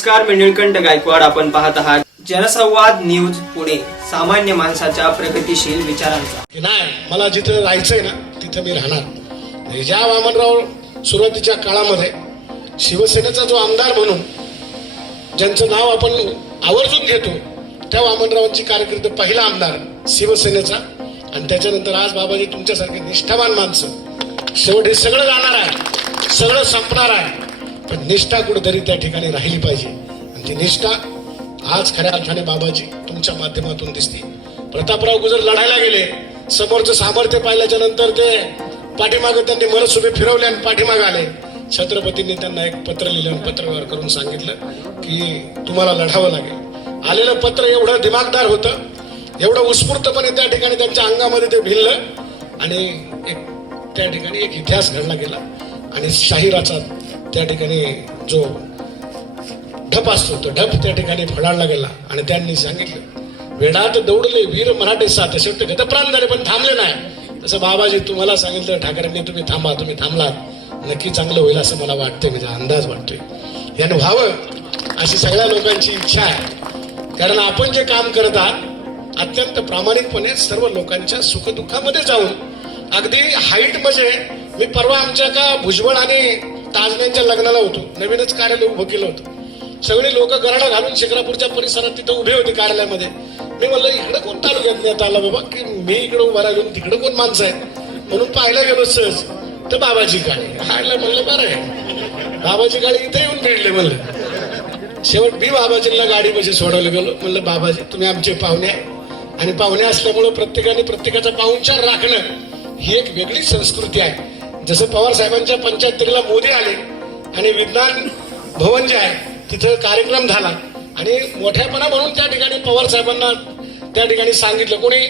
नमस्कार मी निळकंठ गायकवाड आपण पाहत आहात जनसंवाद न्यूज पुणे सामान्य माणसाच्या प्रगतिशील विचारांचा. नाही मला जिथं राहायचंय ना तिथं मी राहणार. म्हणजे ज्या वामनराव सुरुवातीच्या काळामध्ये शिवसेनेचा जो आमदार म्हणून ज्यांचं नाव आपण आवर्जून घेतो त्या वामनरावांची कारकीर्द पहिला आमदार शिवसेनेचा. आणि त्याच्यानंतर आज बाबाजी तुमच्यासारखे निष्ठावान माणसं. शेवट हे सगळं जाणार आहे. सगळं संपणार आहे. पण निष्ठा कुठेतरी त्या ठिकाणी राहिली पाहिजे. आणि ती निष्ठा आज खऱ्या अर्थाने बाबाजी तुमच्या माध्यमातून दिसते. प्रतापराव गुजर लढायला गेले. समोरचं सामर्थ्य पाहिल्याच्या नंतर ते पाठीमागं त्यांनी मरत उभे फिरवले आणि पाठीमागं आले. छत्रपतींनी त्यांना एक पत्र लिहिलं आणि पत्रव्यवहार करून सांगितलं की तुम्हाला लढावं लागेल. आलेलं पत्र एवढं दिमागदार होतं एवढं उत्स्फूर्तपणे त्या ठिकाणी त्यांच्या अंगामध्ये ते भिनलं आणि एक त्या ठिकाणी एक इतिहास घडला गेला. आणि शाहिराचा त्या ठिकाणी जो ढप असतो तो ढप त्या ठिकाणी फडाळला गेला आणि त्यांनी सांगितलं वेडात दौडले वीर मराठे सात शेवटी गतप्राण झाले पण थांबले नाही. तसं बाबाजी तुम्हाला सांगितलं ठाकरेंनी तुम्ही थांबा तुम्ही थांबलात. नक्की चांगलं होईल असं मला वाटतंय माझा अंदाज वाटतोय. यानं व्हावं अशी सगळ्या लोकांची इच्छा आहे. कारण आपण जे काम करत आहात अत्यंत प्रामाणिकपणे सर्व लोकांच्या सुखदुःखामध्ये जाऊन अगदी हाईट म्हणजे मी परवा आमच्या का भुजबळ आणि ताजण्यांच्या लग्नाला होतो. नवीनच कार्यालय उभं केलं होतं. सगळी लोक गराडा घालून शिकरापूरच्या परिसरात तिथं उभे होते कार्यालयामध्ये. मी म्हणलं इकडे कोण तालुक्यात नेता आला बाबा? की मी इकडे उभा राहिलो तिकडे कोण माणसं आहेत? म्हणून पाहायला गेलो सहज. तर बाबाजी काळे हायला म्हणलं बरं आहे. बाबाजी काळे इथे येऊन भेटले म्हणलं. शेवट मी बाबाजींना गाडी म्हणजे सोडायला गेलो. म्हणलं बाबाजी तुम्ही आमचे पाहुणे आहे. आणि पाहुणे असल्यामुळं प्रत्येकाने प्रत्येकाचा पाहुणचार राखणं ही एक वेगळी संस्कृती आहे. जसं पवार साहेबांच्या पंच्याहत्तरीला मोदी आले आणि विज्ञान भवन जे आहे तिथं कार्यक्रम झाला. आणि मोठ्यापणा म्हणून त्या ठिकाणी पवार साहेबांना त्या ठिकाणी सांगितलं. कोणी?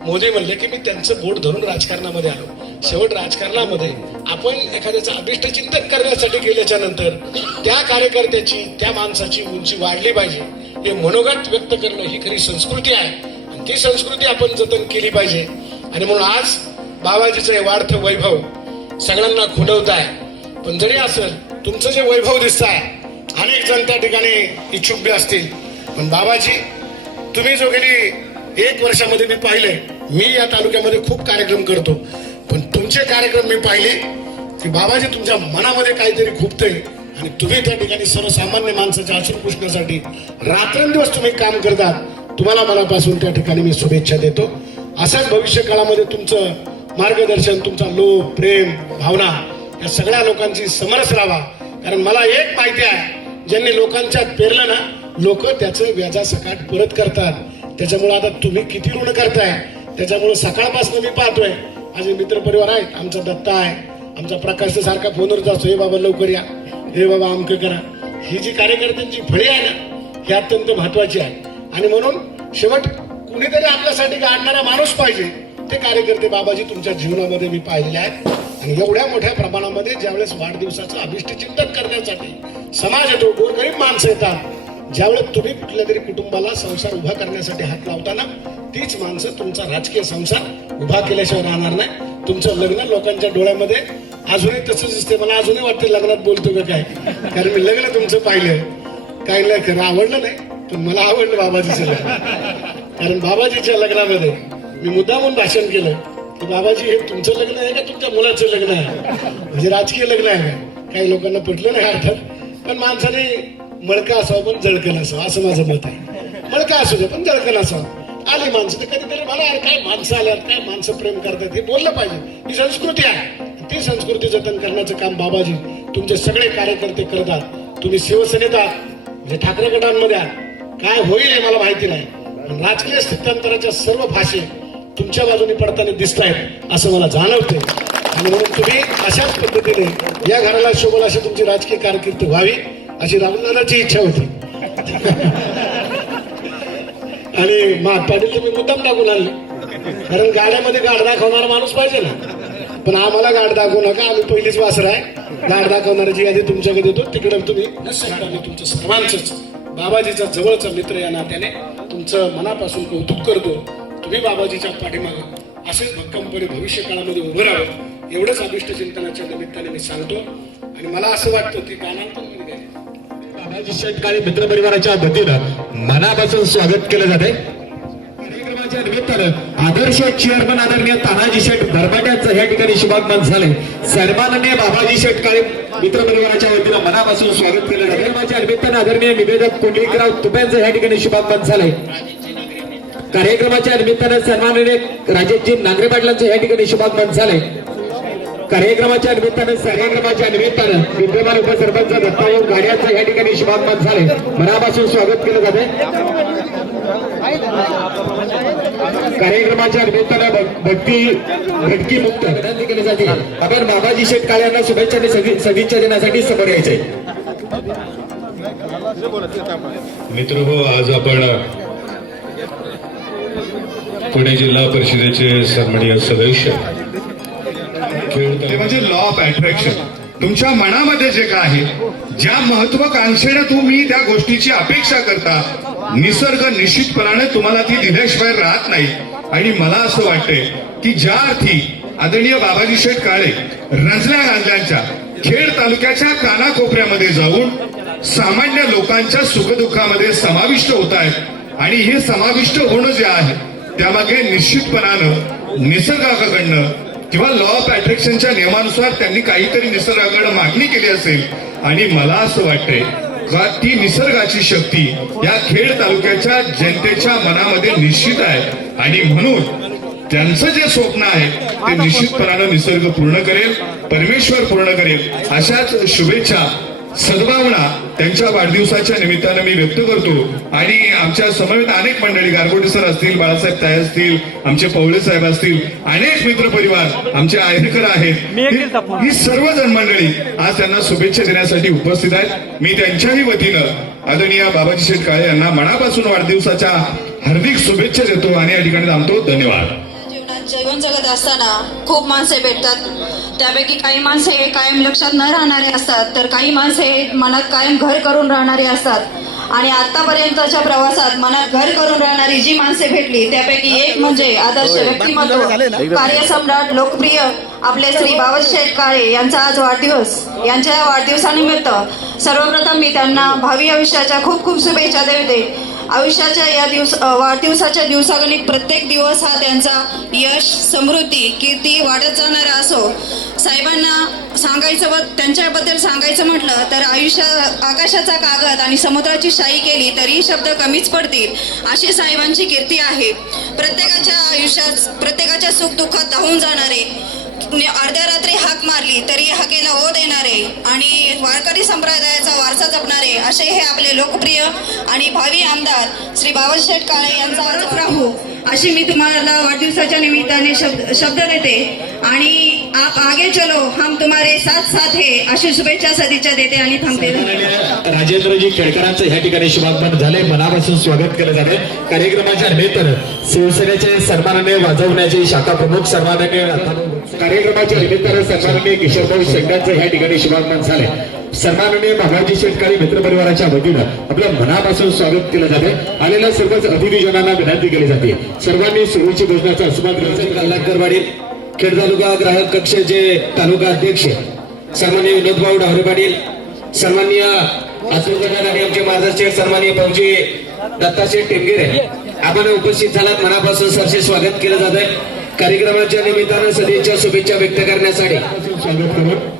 मोदी म्हणले की मी त्यांचं बोट धरून राजकारणामध्ये आलो. शेवट राजकारणामध्ये आपण एखाद्याचं अभिष्ट चिंतन करण्यासाठी गेल्याच्यानंतर त्या कार्यकर्त्याची त्या माणसाची उंची वाढली पाहिजे. हे मनोगत व्यक्त करणं ही खरी संस्कृती आहे. आणि ती संस्कृती आपण जतन केली पाहिजे. आणि म्हणून आज बाबाजीचं हे वाढतं वैभव सगळ्यांना खुडवत आहे पण जरी असं तुमचं जे वैभव दिसत आहे अनेक जण त्या ठिकाणी इच्छुक बी असतील. पण बाबाजी तुम्ही जो गेली एक वर्षामध्ये मी पाहिले. मी या तालुक्यामध्ये खूप कार्यक्रम करतो. पण तुमचे कार्यक्रम मी पाहिले की बाबाजी तुमच्या मनामध्ये काहीतरी खुपतंय आणि तुम्ही त्या ठिकाणी सर्वसामान्य माणसाच्या असून रात्रंदिवस तुम्ही काम करता तुम्हाला मनापासून त्या ठिकाणी मी शुभेच्छा देतो. असाच भविष्य काळामध्ये तुमचं मार्गदर्शन तुमचा लोभ प्रेम भावना या सगळ्या लोकांची समरस राहावा. कारण मला एक माहिती आहे ज्यांनी लोकांच्यात पेरलं ना लोक त्याचं व्याजा सकाट परत करतात. त्याच्यामुळे आता तुम्ही किती ऋण करताय? त्याच्यामुळे सकाळपासून मी पाहतोय. माझे मित्र परिवार आहेत आमचा दत्ता आहे आमचा प्रकाश सारखा फोनवर जातो. हे बाबा लवकर या. हे बाबा अमक करा. ही जी कार्यकर्त्यांची फळी आहे ना ही अत्यंत महत्वाची आहे. आणि म्हणून शेवट कुणीतरी आपल्यासाठी आणणारा माणूस पाहिजे. ते कार्यकर्ते बाबाजी तुमच्या जीवनामध्ये मी पाहिलेले आहेत? आणि एवढ्या मोठ्या प्रमाणामध्ये ज्यावेळेस वाढदिवसाचं अभिष्ट चिंतन करण्यासाठी समाज येतो गोरगरीब माणसं येतात ज्यावेळेस तुम्ही कुठल्या तरी कुटुंबाला संसार उभा करण्यासाठी हात लावताना तीच माणसं तुमचा राजकीय संसार उभा केल्याशिवाय राहणार नाही. तुमचं लग्न लोकांच्या डोळ्यामध्ये अजूनही तसंच दिसते मला अजूनही वाटते लग्नात बोलतो का काय? कारण मी लग्न तुमचं पाहिलं. काही नाही खरं आवडलं नाही पण मला आवडलं बाबाजीचं लग्न. कारण बाबाजीच्या लग्नामध्ये मी मुद्दामून भाषण केलं. की बाबाजी हे तुमचं लग्न आहे का तुमच्या मुलाचं लग्न आहे? म्हणजे राजकीय लग्न आहे. का काही लोकांना पटलं नाही अर्थात. पण माणसाने मळका असावं पण जळकन असावं असं माझं मत आहे. मळका असू दे पण जळकन असावं. आली माणसं तर कधीतरी मला अरे काय माणसं आल्यात? काय माणसं प्रेम करतात? हे बोललं पाहिजे. ही संस्कृती आहे. ती संस्कृती जतन करण्याचं काम बाबाजी तुमचे सगळे कार्यकर्ते करतात. तुम्ही शिवसेनेत आहात. म्हणजे ठाकरे गटांमध्ये आहात. काय होईल हे मला माहिती नाही. पण राजकीय स्थित्यंतराच्या सर्व भाषेत तुमच्या बाजूने पडताना दिसत आहेत असं मला जाणवते आणि म्हणून तुम्ही अशाच पद्धतीने या घराला शोभल अशी तुमची राजकीय कारकीर्द व्हावी अशी रामदानाची इच्छा होती. आणि मा पाटील तुम्ही मुद्दाम टाकून आणले कारण गाड्यामध्ये गाड दाखवणारा माणूस पाहिजे ना. पण आम्हाला गाड दाखवू नका आम्ही पहिलीच वासर आहे. गाड दाखवणाऱ्याची यादी तुमच्याकडे देतो तिकडे तुम्ही तुमचं सर्वांचंच. बाबाजीचा जवळचा मित्र या नात्याने तुमचं मनापासून कौतुक करतो. आम्ही बाबाजीच्या पाठीमागं असेच भक्कमपणे भविष्य काळामध्ये उभं राहावं एवढंच अभिष्ट चिंतनाच्या निमित्ताने मी सांगतो. आणि मला असं वाटतं की गानांतन बाबाजी शेटकाळे मित्र परिवाराच्या वतीनं मनापासून स्वागत केलं जाते. कार्यक्रमाच्या निमित्तानं आदर्श चेअरमन आदरणीय तानाजी शेठ धर्माट्यांचं या ठिकाणी शुभागमन झाले सन्माननीय बाबाजी शेटकाळे मित्र परिवाराच्या वतीनं मनापासून स्वागत केलं जाते कार्यक्रमाच्या निमित्तानं आदरणीय निवेदक कुंडलिकराव तुप्यांचं या ठिकाणी शुभागमन झालंय. कार्यक्रमाच्या निमित्तानं सन्माननीय राजेशजी नांगरे पाटलांचं या ठिकाणी शुभागमन झालंय. कार्यक्रमाच्या निमित्तानं कार्यक्रमाच्या निमित्तानं विद्यमान उपसरपंच दत्ताभाऊ गाड्याचं या ठिकाणी शुभागमन झाले मनापासून स्वागत केलं जाते कार्यक्रमाच्या निमित्तानं भक्ती भटकी मुक्त विनंती केली जाते. आपण बाबाजी शेटकाळ यांना शुभेच्छा आणि सदिच्छा देण्यासाठी समोर यायचे मित्र हो आज आपण पुणे जिल्हा परिषदेचे सन्माननीय सदस्य. ते म्हणजे लॉ ऑफ अट्रॅक्शन तुमच्या मनामध्ये जे काय आहे ज्या महत्वाकांक्षेने तुम्ही त्या गोष्टीची अपेक्षा करता निसर्ग निश्चितपणाने तुम्हाला ती दिल्याशिवाय राहत नाही. आणि मला असं वाटतंय की ज्या अर्थी आदरणीय बाबाजी शेठ काळे रंजल्या गांजल्यांच्या खेड तालुक्याच्या कानाकोपऱ्यामध्ये जाऊन सामान्य लोकांच्या सुखदुःखामध्ये समाविष्ट होत आहेत. आणि हे समाविष्ट होणं जे आहे त्यामागे निश्चितपणानं निसर्गाकडनं किंवा लॉ ऑफ अट्रॅक्शनच्या नियमानुसार त्यांनी काहीतरी निसर्गाकडे मागणी केली असेल आणि मला असं वाटतंय का ती निसर्गाची शक्ती या खेड तालुक्याच्या जनतेच्या मनामध्ये निश्चित आहे. आणि म्हणून त्यांचं जे स्वप्न आहे ते निश्चितपणानं निसर्ग पूर्ण करेल परमेश्वर पूर्ण करेल. अशाच शुभेच्छा सद्भावना त्यांच्या वाढदिवसाच्या निमित्तानं मी व्यक्त करतो. आणि आमच्या समवेत अनेक मंडळी गारगोटे सर असतील बाळासाहेब ताय असतील आमचे पवळे साहेब असतील अनेक मित्र परिवार आमचे आहेरकर आहेत. ही- सर्वजण मंडळी आज त्यांना शुभेच्छा देण्यासाठी उपस्थित आहेत. मी त्यांच्याही वतीनं आदरणीय बाबाजी शेठ काळे यांना मनापासून वाढदिवसाच्या हार्दिक शुभेच्छा देतो आणि या ठिकाणी थांबतो. धन्यवाद. जीवन जगत असताना खूप माणसे भेटतात. त्यापैकी काही माणसे कायम लक्षात न राहणारे असतात तर काही माणसे मनात कायम घर करून राहणारे असतात. आणि आतापर्यंतच्या प्रवासात मनात घर करून राहणारी जी माणसे भेटली त्यापैकी एक म्हणजे आदर्श व्यक्तिमत्व. कार्यसम्राट लोकप्रिय आपले श्री बाबासाहेब काळे यांचा आज वाढदिवस. यांच्या वाढदिवसानिमित्त सर्वप्रथम मी त्यांना भावी आयुष्याच्या खूप खूप शुभेच्छा देते. आयुष्याच्या या दिवस वाढदिवसाच्या दिवसागणिक प्रत्येक दिवस हा त्यांचा यश समृद्धी कीर्ती वाढत जाणारा असो. साहेबांना सांगायचं व त्यांच्याबद्दल सांगायचं म्हटलं तर आयुष्या आकाशाचा कागद आणि समुद्राची शाई केली तरी शब्द कमीच पडतील अशी साहेबांची कीर्ती आहे. प्रत्येकाच्या आयुष्यात प्रत्येकाच्या सुखदुःखात धावून जाणारे अर्ध्या रात्री हाक मारली तरी हाकेला ओ देणारे आणि वारकरी संप्रदायाचा वारसा जपणारे असे हे आपले लोकप्रिय आणि भावी आमदार श्री बाबासाहेब काळे यांचा आज राहू अशी मी तुम्हाला वाढदिवसाच्या निमित्ताने शब्द शब्द देते. आणि आप आगे चलो हम तुम्हारे साथ साथ हे अशी शुभेच्छा सदिच्छा देते आणि थांबते. राजेंद्रजी खेडकरांचं या ठिकाणी शुभागमन झाले. मनापासून स्वागत केलं जाते. कार्यक्रमाच्या नेतर शिवसेनेचे सन्माननीय वाजवण्याचे शाखा प्रमुख सन्माननीय कार्यक्रमाच्या निमित्तानं सन्माननीय किशोरभाऊ शेट्यांचं या ठिकाणी शुभागमन झाले सन्माननीय भागाजी शेतकरी मित्र परिवाराच्या वतीनं आपल्या मनापासून स्वागत केलं जाते. आलेल्या सर्वच अतिथीजनांना विनंती केली जाते. सर्वांनी सुरुची भोजनाचा आस्वाद खेड तालुका ग्राहक कक्षाचे तालुका अध्यक्ष सन्माननीय विनोदभाऊ डावरे पाटील सन्माननीय आणि आमचे मार्गदर्शक सन्माननीय पौजी दत्ताशेठ टेंगिरे आपण उपस्थित झालात. मनापासून सरसे स्वागत केलं जात आहे कार्यक्रमाच्या निमित्तानं सदिच्छा शुभेच्छा व्यक्त करण्यासाठी. स्वागत करून